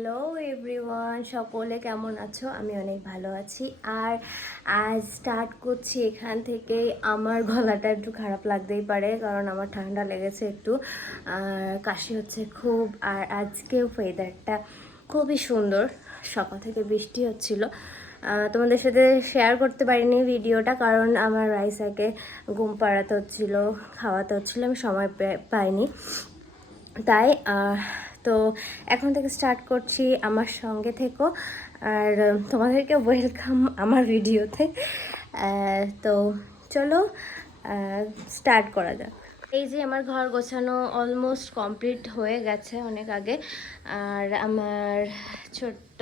Hello everyone, সকলে কেমন আছো? আমি অনেক ভালো আছি। আর আজ স্টার্ট করছি এখান থেকেই। আমার গলাটা একটু খারাপ লাগতেই পারে, কারণ আমার ঠান্ডা লেগেছে একটু, আর কাশি হচ্ছে খুব। আর আজকে ওয়েদারটা খুবই সুন্দর, সকাল থেকে বৃষ্টি হচ্ছিল। তোমাদের সাথে শেয়ার করতে পারিনি ভিডিওটা, কারণ আমার রাইসাকে ঘুম পাড়াতে হচ্ছিলো, খাওয়াতে হচ্ছিলো, আমি সময় পাইনি। তাই তো এখন থেকে স্টার্ট করছি, আমার সঙ্গে থেকো। আর তোমাদেরকে ওয়েলকাম আমার ভিডিওতে। তো চলো স্টার্ট করা যাক। এই যে আমার ঘর গোছানো অলমোস্ট কমপ্লিট হয়ে গেছে অনেক আগে। আর আমার ছোট্ট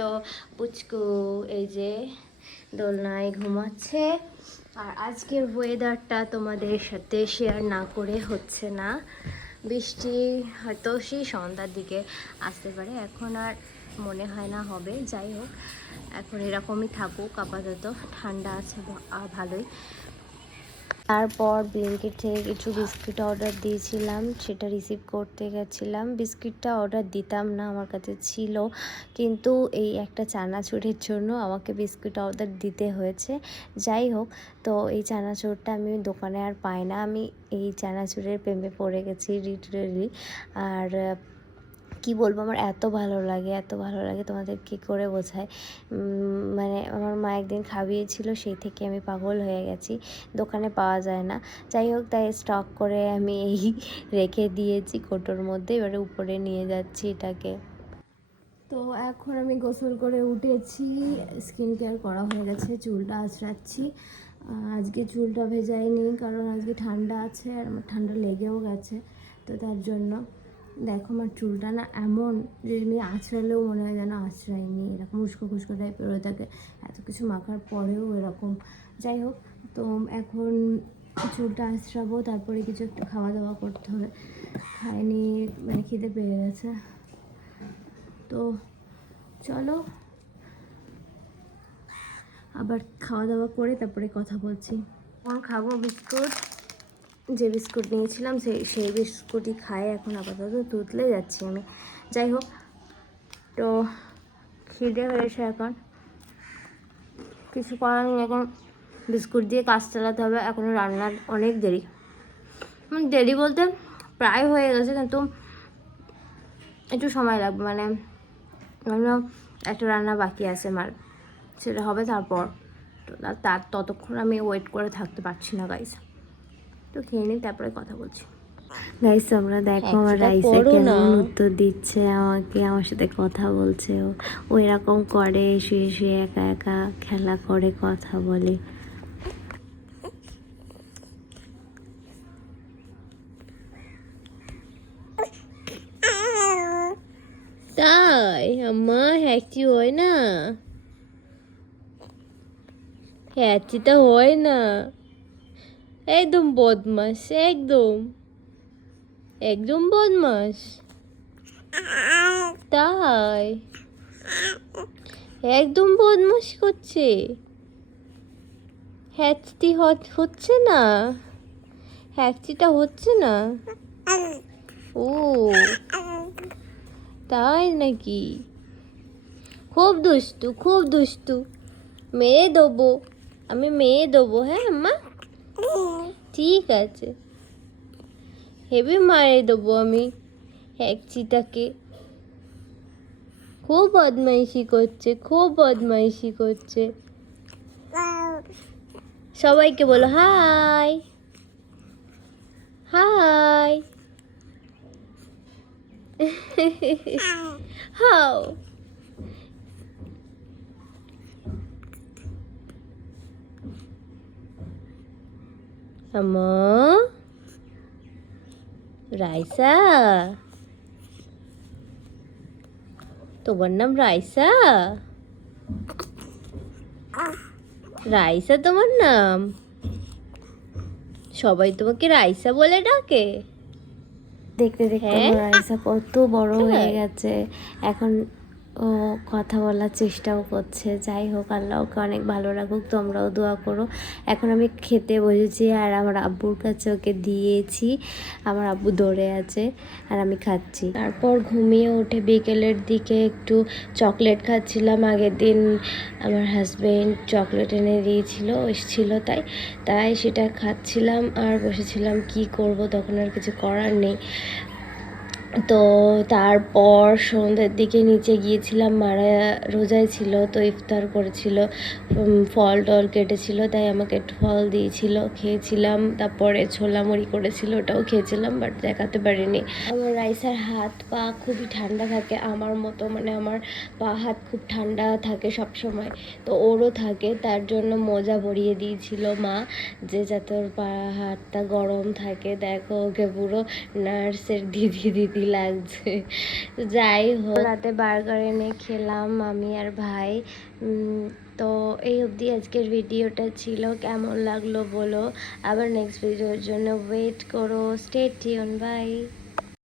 পুচকু এই যে দোলনায় ঘুমাচ্ছে। আর আজকের ওয়েদারটা তোমাদের সাথে শেয়ার না করে হচ্ছে না। বৃষ্টি হয়তো সেই সন্ধ্যার দিকে আসতে পারে, এখন আর মনে হয় না হবে। যাই হোক, এখন এরকমই থাকুক আপাতত, ঠান্ডা আছে ভালোই। তারপর ব্লিঙ্কিট থেকে কিছু বিস্কিট অর্ডার দিয়েছিলাম, সেটা রিসিভ করতে গেছিলাম। বিস্কিটটা অর্ডার দিতাম না, আমার কাছে ছিল, কিন্তু এই একটা চানাচুরের জন্য আমাকে বিস্কিট অর্ডার দিতে হয়েছে। যাই হোক, তো এই চানাচুরটা আমি দোকানে আর পাই না। আমি এই চানাচুরের প্রেমে পড়ে গেছি লিটারেলি। আর কি বলবো, আমার এত ভালো লাগে তোমাদের কি করে বোঝায়। মানে আমার মা একদিন খাইয়েছিল, সেই থেকে আমি পাগল হয়ে গেছি। দোকানে পাওয়া যায় না। যাই হোক, তাই স্টক করে আমি এই রেখে দিয়েছি কোটোর মধ্যে। এবারে উপরে নিয়ে যাচ্ছি এটাকে। তো এখন আমি গোসল করে উঠেছি, স্কিন কেয়ার করা হয়ে গেছে, চুলটা আঁচড়াচ্ছি। আজকে চুলটা ভেজাইনি, কারণ আজকে ঠান্ডা আছে আর আমার ঠান্ডা লেগেও গেছে। তো তার জন্য দেখো, আমার চুলটা না এমন যে আমি আঁচড়ালেও মনে হয় যেন আঁচড়াইনি, এরকম উস্কো খুস্কো টাইপের হয়ে থাকে, এত কিছু মাখার পরেও এরকম। যাই হোক, তো এখন চুলটা আঁচড়াবো, তারপরে কিছু একটা খাওয়া দাওয়া করতে হবে। খাইনি, মানে খিদে পেয়ে গেছে। তো চলো আবার খাওয়া দাওয়া করে তারপরে কথা বলছি। এখন খাবো বিস্কুট, যে বিস্কুট নিয়েছিলাম সেই বিস্কুটই খাই এখন আপাতত, তুতলে যাচ্ছি আমি। যাই হোক, তো খিদে হয়েছে এখন, কিছু করার নেই, এখন বিস্কুট দিয়ে কাজ চালাতে হবে। এখনও রান্নার অনেক দেরি, দেরি বলতে প্রায় হয়ে গেছে, কিন্তু একটু সময় লাগবে। মানে একটা রান্না বাকি আছে মার, সেটা হবে তারপর। তো তার ততক্ষণ আমি ওয়েট করে থাকতে পারছি না গাইস। তো খেয়ে নিই, তারপরে কথা বলছি। গাইস, তোমরা দেখো আমার রাইসা কেমন উত্তর দিচ্ছে আমাকে, আমার সাথে কথা বলছে। ও এরকম করে, শুয়ে শুয়ে একা একা খেলা করে, কথা বলে। তাই আম্মা হ্যাচি হয় না, হ্যাচিটা হয় না, একদম বদমাস, একদম একদম বদমাস। তাই একদম বদমাস করছে, হ্যাচটি হচ্ছে না, হ্যাচটিটা হচ্ছে না। ও তাই নাকি? খুব দুষ্টু, খুব দুষ্টু, মেরে দেবো, আমি মেরে দেবো। হ্যাঁ আম্মা, ঠিক আছে, হেবি মারে দেবো আমি হ্যাকচিটাকে। খুব বদমাইশি করছে, খুব বদমাইশি করছে। সবাইকে বলো হাই, হাই। হাও, আম্মা, রাইসা, তোমার নাম রাইসা? রাইসা তোমার নাম? সবাই তোমাকে রাইসা বলে ডাকে? দেখতে দেখতে আমার রাইসা কত বড় হয়ে গেছে। এখন ও কথা বলার চেষ্টাও করছে। যাই হোক, আল্লাহ ওকে অনেক ভালো রাখুক, তোমরাও দোয়া করো। এখন আমি খেতে বসেছি আর আমার আব্বুর কাছে ওকে দিয়েছি, আমার আব্বু দৌড়ে আছে আর আমি খাচ্ছি। তারপর ঘুমিয়ে উঠে বিকেলের দিকে একটু চকলেট খাচ্ছিলাম। আগের দিন আমার হাজবেন্ড চকলেট এনে দিয়েছিল, এসেছিল তাই সেটা খাচ্ছিলাম আর বসেছিলাম। কি করব, তখন আর কিছু করার নেই। তো তারপর সন্ধ্যের দিকে নিচে গিয়েছিলাম, মারা রোজায় ছিল তো ইফতার করেছিল, ফল টল কেটেছিল, তাই আমাকে একটু ফল দিয়েছিল, খেয়েছিলাম। তারপরে ছোলা মুড়ি করেছিল, ওটাও খেয়েছিলাম, বাট দেখাতে পারিনি। আমার রাইসার হাত পা খুবই ঠান্ডা থাকে আমার মতো, মানে আমার পা হাত খুব ঠান্ডা থাকে সব সময়, তো ওরও থাকে। তার জন্য মোজা পরিয়ে দিয়েছিল মা, যে যাতে ওর পা হাতটা গরম থাকে। দেখো ওকে পুরো নার্সের দিদি লাগছে। যাই হোক, রাতে বার্গার এনে খেলাম আমি আর ভাই। তো এই অবধি আজকের ভিডিওটা ছিল। কেমন লাগলো বলো, আবার নেক্সট ভিডিওর জন্য ওয়েট করো। Stay tune, by.